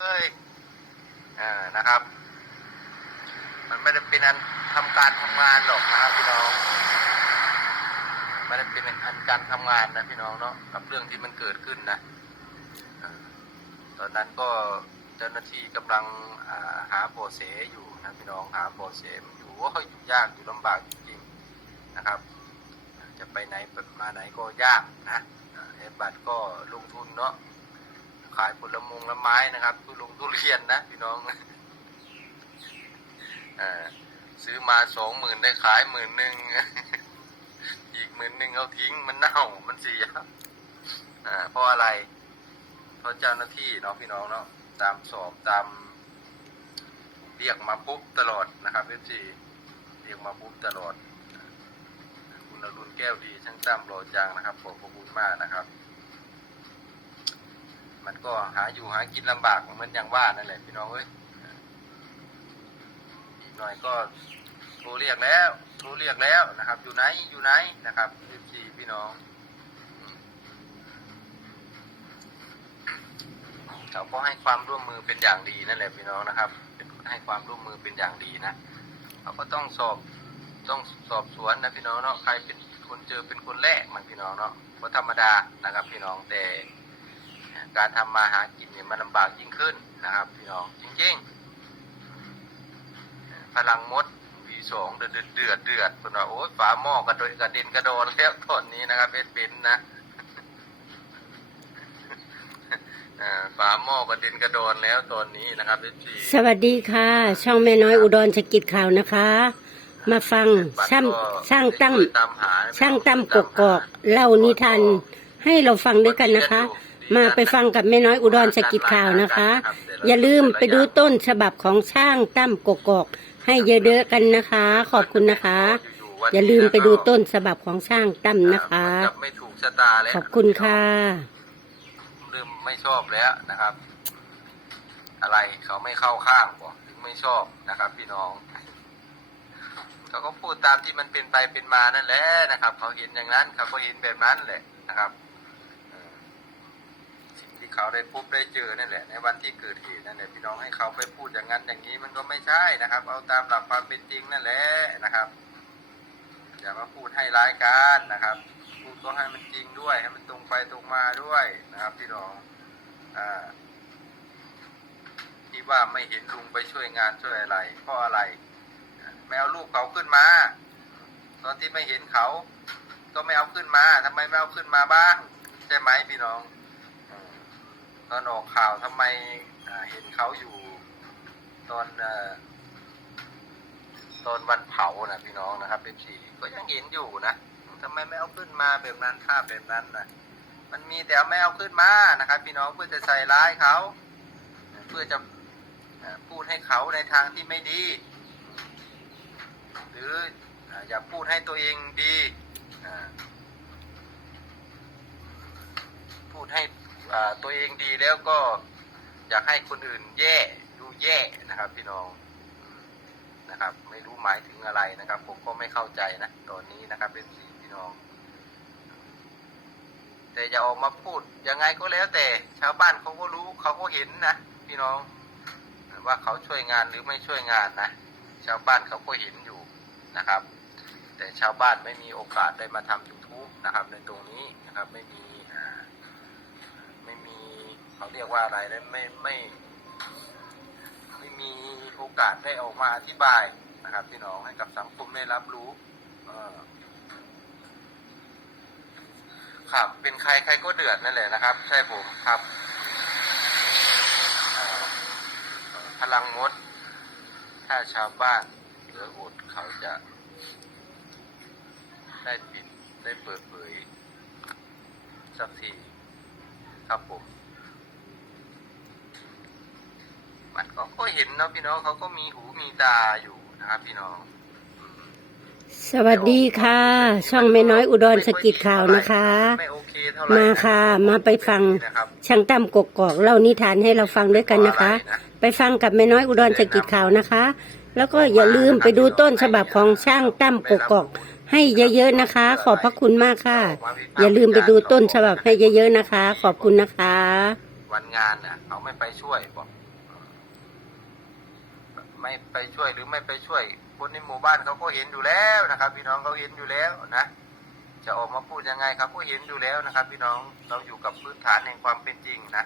เอ้ยอ่านะครับ มันไม่ได้เป็นอันทำการทำงานหรอกนะครับพี่น้องไม่ได้เป็นอันการทำงานนะพี่น้องเนาะกับเรื่องที่มันเกิดขึ้นนะตอนนั้นก็เจ้าหน้าที่กำลังาหาโบาะเสอยู่นะพี่น้องหาโบาะเสอยู่โอ้ยอยู่ยากอยู่ลำบากจริงๆนะครับ จะไปไหนมาไหนก็ยากนะเอบัตรก็ลงทุนเนาะ ขายผลมงละไม้นะครับทุลงทุเรียนนะพี่น้องอ่าซื้อมาสองหมื่นได้ขายหมื่นหนึ่งอีกหมื่นหนึ่งเอาทิ้งมันเน่ามันเสียอ่าเพราะอะไรเพราะเจ้าหน้าที่เนาะพี่น้องเนาะตามสอบตาม เรียกมาปุ๊บตลอดนะครับเอฟซีเรียกมาปุ๊บตลอด คุณอรุณแก้วดีช่างตั้มโรจางนะครับขอบพระคุณมากนะครับ มันก็หาอยู่หากินลำบากเหมือนอย่างว่านั่นแหละพี่น้องเอ้ยหน่อยก็โทรเรียกแล้วโทรเรียกแล้วนะครับ อยู่ไหนอยู่ไหนนะครับพี่พี่น้องเขาก็ให้ความร่วมมือเป็นอย่างดีนั่นแหละพี่น้องนะครับให้ความร่วมมือเป็นอย่างดีนะเขาก็ต้องสอบต้องสอบสวนนะพี่น้องเนาะใครเป็นคนเจอเป็นคนแรกมันพี่น้องเนาะก็ธรรมดานะครับพี่น้องแต่ การทำมาหากินเนี่ยมันลำบากยิ่งขึ้นนะครับพี่น้องจริงๆ พลังมดวีสองเดือดเดือดเดือดคนว่าโอ้ยฝาหม้อกระโดดกระเด็นกระโดนแล้วตอนนี้นะครับเป็นเป็นนะเอ่อฝาหม้อกระเด็นกระโดนแล้วตอนนี้นะครับเอฟซีสวัสดีค่ะ ช่องแม่น้อยอุดรสกิจข่าวนะคะ มาฟังช่างช่างตั้มช่างตั้มกกอกเล่านิทานให้เราฟังด้วยกันนะคะ มาไปฟังกับแม่น้อยอุดรสกิจข่าวนะคะ อย่าลืมไปดูต้นฉบับของช่างตั้มกกอกให้เยอะๆกันนะคะ ขอบคุณนะคะ อย่าลืมไปดูต้นฉบับของช่างตั้มนะคะจับไม่ถูกชะตาแล้วขอบคุณค่ะเริ่มไม่ชอบแล้วนะครับ อะไรเขาไม่เข้าข้างบอกถึงไม่ชอบนะครับ พี่น้องเขาก็พูดตามที่มันเป็นไปเป็นมานั่นแหละนะครับ เขาเห็นอย่างนั้นเขาก็เห็นแบบนั้นแหละนะครับเออสิ่งที่ เขาได้พบได้เจอนั่นแหละ ในวันที่เกิดเหตุนั่นแหละพี่น้องให้เขาไปพูดอย่างนั้นอย่างนี้มันก็ไม่ใช่นะครับ เอาตามหลักความเป็นจริงนั่นแหละนะครับอย่ามาพูดให้ร้ายกันนะครับ พูดก็ให้มันจริงด้วย ให้มันตรงไปตรงมาด้วยนะครับ พี่น้องอ่าที่ว่าไม่เห็นลุงไปช่วยงานช่วยอะไรเพราะอะไรไม่เอารูปเขาขึ้นมา ตอนที่ไม่เห็นเขา ก็ไม่เอาขึ้นมาทำไมไม่เอาขึ้นมาบ้างใช่ไหมพี่น้อง ตอนออกข่าวทำไมเห็นเขาอยู่ตอนตอนวันเผานะพี่น้องนะครับเป็นสีก็ยังเห็นอยู่นะทำไมไม่เอาขึ้นมาแบบนั้นภาพแบบนั้นนะมันมีแต่ไม่เอาขึ้นมานะครับ พี่น้องเพื่อจะใส่ร้ายเขา เพื่อจะพูดให้เขาในทางที่ไม่ดี หรืออ่าอยากพูดให้ตัวเองดีพูดให้ ตัวเองดีแล้วก็อยากให้คนอื่นแย่ดูแย่นะครับ พี่น้องนะครับ ไม่รู้หมายถึงอะไรนะครับ ผมก็ไม่เข้าใจนะตอนนี้นะครับเป็นสีพี่น้อง แต่อย่าออกมาพูดยังไงก็แล้วแต่ชาวบ้านเขาก็รู้เขาก็เห็นนะพี่น้องว่าเขาช่วยงานหรือไม่ช่วยงานนะชาวบ้านเขาก็เห็นอยู่นะครับ แต่ชาวบ้านไม่มีโอกาสได้มาทำ YouTube นะครับ ในตรงนี้นะครับไม่มี ไม่มีเขาเรียกว่าอะไรนะไม่ไม่ไม่มีโอกาสได้ออกมาอธิบายนะครับพี่น้องให้กับสังคมได้รับรู้ครับ เป็นใครใครก็เดือดนั่นแหละนะครับ ใช่ผมครับพลังมดถ้าชาวบ้านเหลืออดเขาจะได้ปิดได้เปิดเผยสักที ครับผม มันก็ก็เห็นเนาะพี่น้องเขาก็มีหูมีตาอยู่นะครับพี่น้องอืมสวัสดีค่ะ ช่องแม่น้อยอุดรสกิจข่าวนะคะ ไม่โอเคเท่าไหร่มาค่ะ มาไปฟังนะครับช่างตั้มกกอกเล่านิทานให้เราฟังด้วยกันนะคะ ไปฟังกับแม่น้อยอุดรสกิจข่าวนะคะ แล้วก็อย่าลืมไปดูต้นฉบับของช่างตั้มกกอก ให้เยอะๆนะคะ ขอบพระคุณมากค่ะ อย่าลืมไปดูต้นฉบับให้เยอะๆนะคะ ขอบคุณนะคะ วันงานอะเขาไม่ไปช่วยบอกไม่ไปช่วยหรือไม่ไปช่วย คนในหมู่บ้านเขาก็เห็นอยู่แล้วนะครับ พี่น้องเขาเห็นอยู่แล้วนะจะออกมาพูดยังไงครับก็เห็นอยู่แล้วนะครับ พี่น้องเราอยู่กับพื้นฐานแห่งความเป็นจริงนะ